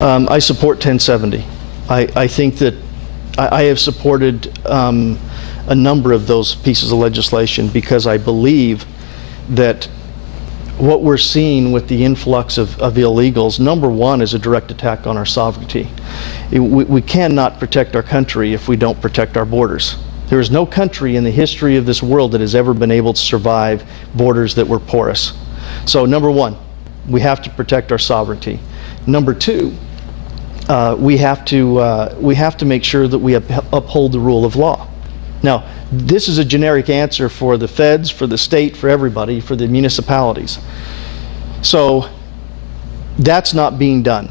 I support 1070. I think that I have supported a number of those pieces of legislation because I believe that what we're seeing with the influx of illegals, number one, is a direct attack on our sovereignty. We cannot protect our country if we don't protect our borders. There is no country in the history of this world that has ever been able to survive borders that were porous. So number one, we have to protect our sovereignty. Number two, we have to make sure that we uphold the rule of law. Now, this is a generic answer for the feds, for the state, for everybody, for the municipalities. So that's not being done.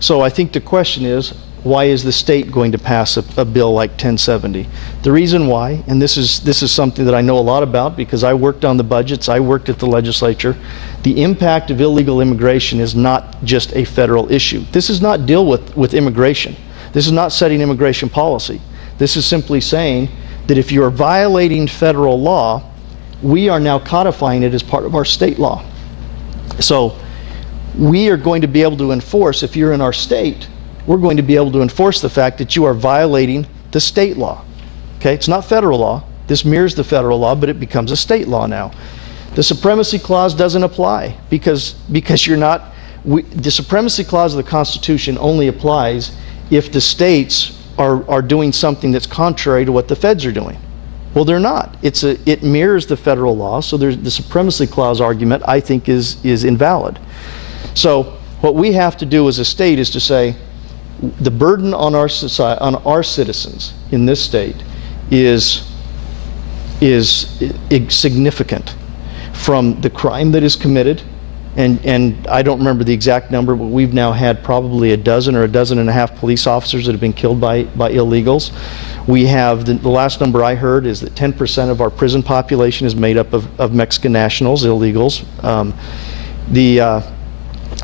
So I think the question is, why is the state going to pass a bill like 1070? The reason why, and this is something that I know a lot about because I worked on the budgets, I worked at the legislature. The impact of illegal immigration is not just a federal issue. This does not deal with immigration. This is not setting immigration policy. This is simply saying that if you are violating federal law, we are now codifying it as part of our state law. So we are going to be able to enforce, if you're in our state, we're going to be able to enforce the fact that you are violating the state law. Okay, it's not federal law. This mirrors the federal law, but it becomes a state law now. The supremacy clause doesn't apply because you're not, the supremacy clause of the Constitution only applies if the states are doing something that's contrary to what the feds are doing. Well, they're not. It mirrors the federal law, so the supremacy clause argument, I think, is invalid. So what we have to do as a state is to say, the burden on our society, on our citizens in this state is significant, from the crime that is committed, and I don't remember the exact number, but we've now had probably a dozen or a dozen and a half police officers that have been killed by illegals. We have, the last number I heard is that 10% of our prison population is made up of Mexican nationals, illegals.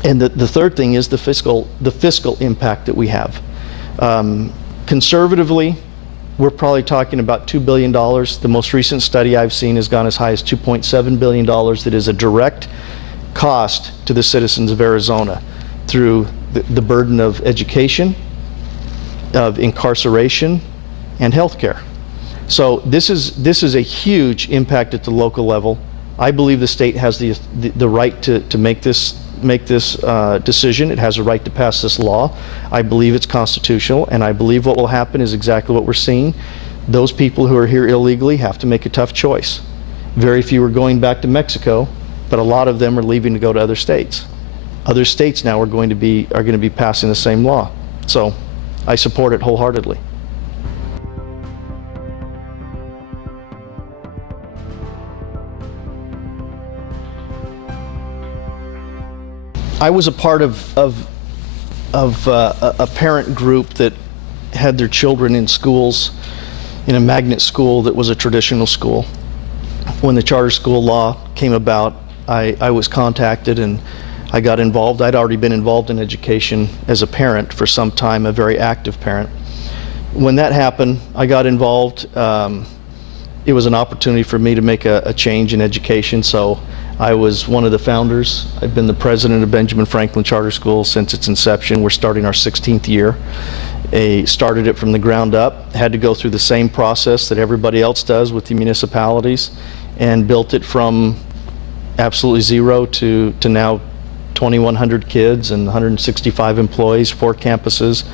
And the third thing is the fiscal impact that we have. Conservatively, we're probably talking about $2 billion. The most recent study I've seen has gone as high as $2.7 billion that is a direct cost to the citizens of Arizona through the burden of education, of incarceration, and health care. So this is a huge impact at the local level. I believe the state has the right to make this decision. It has a right to pass this law. I believe it's constitutional, and I believe what will happen is exactly what we're seeing. Those people who are here illegally have to make a tough choice. Very few are going back to Mexico, but a lot of them are leaving to go to other states. Other states now are going to be passing the same law. So I support it wholeheartedly. I was a part of a parent group that had their children in schools, in a magnet school that was a traditional school. When the charter school law came about, I was contacted and I got involved. I'd already been involved in education as a parent for some time, a very active parent. When that happened, I got involved. It was an opportunity for me to make a change in education, so I was one of the founders. I've been the president of Benjamin Franklin Charter School since its inception. We're starting our 16th year. Started it from the ground up, had to go through the same process that everybody else does with the municipalities, and built it from absolutely zero to now 2,100 kids and 165 employees, 4 campuses.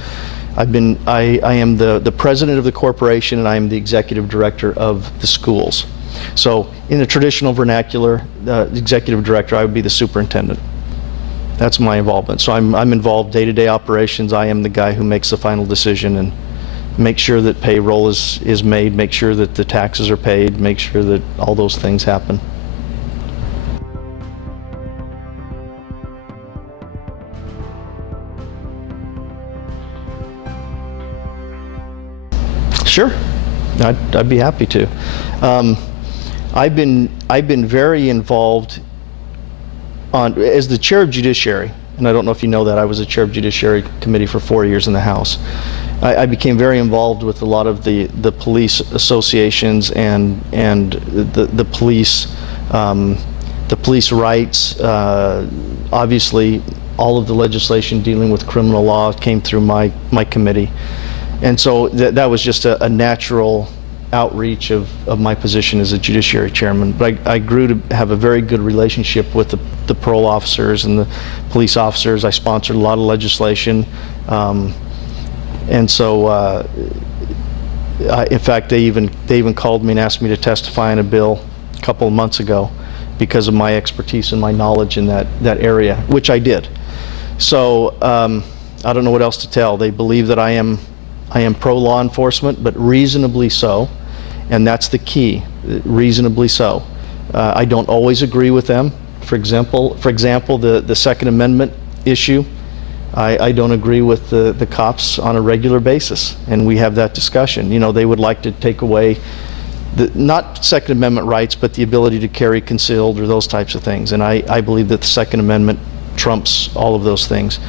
I am the president of the corporation, and I am the executive director of the schools. So in the traditional vernacular, the executive director, I would be the superintendent. That's my involvement. So I'm involved day-to-day operations. I am the guy who makes the final decision and make sure that payroll is made, make sure that the taxes are paid, make sure that all those things happen. Sure, I'd be happy to. I've been very involved as the chair of judiciary, and I don't know if you know that, I was the chair of judiciary committee for 4 years in the House. I became very involved with a lot of the police associations and the police rights. Obviously, all of the legislation dealing with criminal law came through my committee. And so that was just a natural outreach of my position as a judiciary chairman. But I grew to have a very good relationship with the parole officers and the police officers. I sponsored a lot of legislation. And so, in fact, they even called me and asked me to testify on a bill a couple of months ago because of my expertise and my knowledge in that area, which I did. So I don't know what else to tell. They believe that I am pro law enforcement, but reasonably so, and that's the key, reasonably so. I don't always agree with them. For example, the Second Amendment issue, I don't agree with the cops on a regular basis, and we have that discussion. You know, they would like to take away not Second Amendment rights, but the ability to carry concealed or those types of things, and I believe that the Second Amendment trumps all of those things.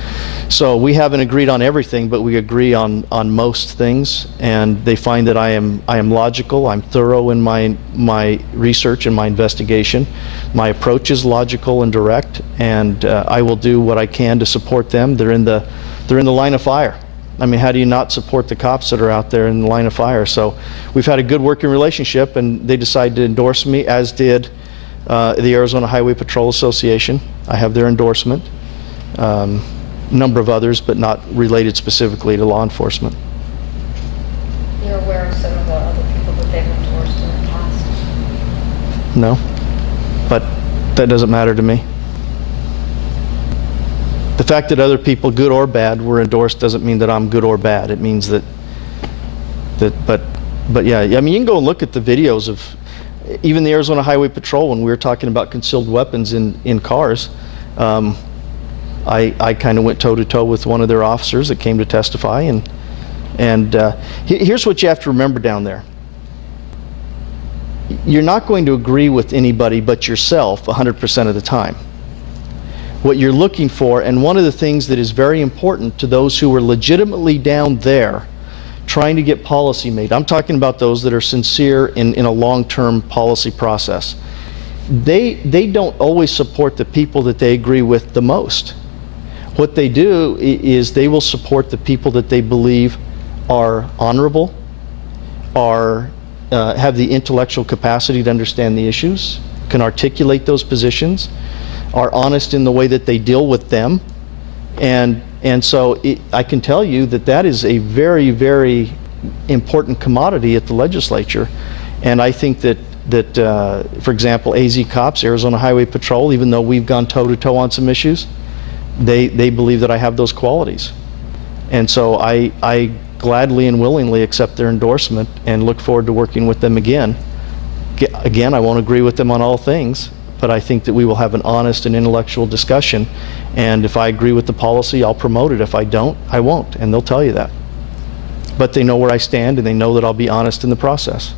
So we haven't agreed on everything, but we agree on most things, and they find that I am logical, I'm thorough in my research and my investigation. My approach is logical and direct, and I will do what I can to support them. They're in the line of fire. I mean, how do you not support the cops that are out there in the line of fire? So we've had a good working relationship, and they decided to endorse me, as did the Arizona Highway Patrol Association. I have their endorsement. Number of others, but not related specifically to law enforcement. You're aware of some of the other people that they've endorsed in the past? No, but that doesn't matter to me. The fact that other people, good or bad, were endorsed doesn't mean that I'm good or bad. It means that but yeah, I mean, you can go and look at the videos of even the Arizona Highway Patrol when we were talking about concealed weapons in cars. I kind of went toe-to-toe with one of their officers that came to testify, and here's what you have to remember down there. You're not going to agree with anybody but yourself 100% of the time. What you're looking for, and one of the things that is very important to those who are legitimately down there trying to get policy made, I'm talking about those that are sincere in a long-term policy process. They don't always support the people that they agree with the most. What they do is they will support the people that they believe are honorable, have the intellectual capacity to understand the issues, can articulate those positions, are honest in the way that they deal with them, and so I can tell you that is a very, very important commodity at the legislature, and I think that for example, AZ Cops, Arizona Highway Patrol, even though we've gone toe-to-toe on some issues, they believe that I have those qualities. And so I gladly and willingly accept their endorsement and look forward to working with them again. Again, I won't agree with them on all things, but I think that we will have an honest and intellectual discussion, and if I agree with the policy, I'll promote it. If I don't, I won't, and they'll tell you that. But they know where I stand, and they know that I'll be honest in the process.